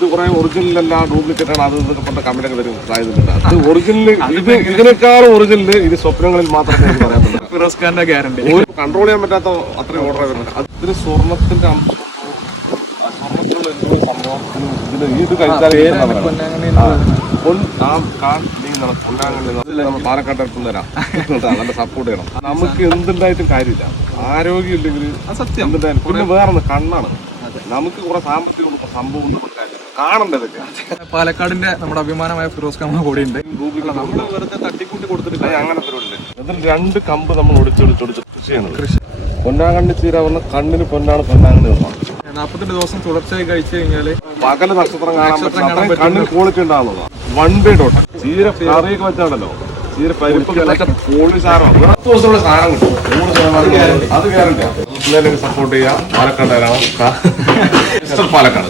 ഇത് കുറെ ഒറിജിനൽ അല്ല ഡ്യൂപ്ലിക്കേറ്റ് ആണ്, അത് ഇതൊക്കെ പറഞ്ഞ കമ്പനിയൊക്കെ വരും സാധ്യതയുണ്ട്. അത് ഒറിജിനൽ, ഇത് ഇതിനേക്കാളും ഒറിജിനൽ ഇത് സ്വപ്നങ്ങളിൽ മാത്രമേ എനിക്ക് പറയാൻ പറ്റില്ല. ഫിറോസ് ഖാന്റെ ഗ്യാരണ്ടി കൺട്രോൾ ചെയ്യാൻ പറ്റാത്ത അത്രയും ഓർഡർ വരുന്നുണ്ട്. അതിന് സ്വർണത്തിന്റെ അംശം, സ്വർണത്തിലുള്ള എന്തോ സംഭവം ഇത് കഴിച്ചാൽ പാലക്കാട് അടുത്ത് തരാം, നല്ല സപ്പോർട്ട് ചെയ്യണം. നമുക്ക് എന്തുണ്ടായിട്ടും കാര്യമില്ല, ആരോഗ്യം ഇല്ലെങ്കിൽ സത്യം എന്തുണ്ടായാലും. പിന്നെ വേറെ കണ്ണാണ്, നമുക്ക് കുറെ സാമ്പത്തികം സംഭവം കാണണ്ടതൊക്കെ. പാലക്കാടിന്റെ നമ്മുടെ അഭിമാനമായ ഫിറോസ് ഖാൻ കൂടി ഉണ്ട്. നമ്മൾ വെറുതെ തട്ടിക്കൂട്ടി കൊടുത്തിട്ടില്ല, അങ്ങനെ പരിപാടിയില്ല. എന്നിട്ട് 2 കമ്പ് നമ്മൾ ഒടിച്ചൊടിച്ചൊടിച്ച് കൃഷി ചെയ്യണത്. പൊന്നാങ്കണ്ണി ചീര പറഞ്ഞ കണ്ണിന് പൊന്നാണ്, പൊന്നാങ്കണ്ണി പറഞ്ഞാൽ 48 ദിവസം തുടർച്ചയായി കഴിച്ചു കഴിഞ്ഞാല് പകല് നക്ഷത്രം കാണാൻ പറ്റും, കണ്ണിന് ക്വാളിറ്റി ഉണ്ടാവുന്നതാണ്. 1 day ഡോട്ട് ചീര കറിയൊക്കെ വെച്ചാണല്ലോ, ചീര പരിപ്പ് പോളി സാധനം 10 ദിവസമുള്ള സാധനം കിട്ടും. 100% അത് ഗ്യാരണ്ടിയാണ്. സപ്പോർട്ട് ചെയ്യാം. പാലക്കാട് പാലക്കാട്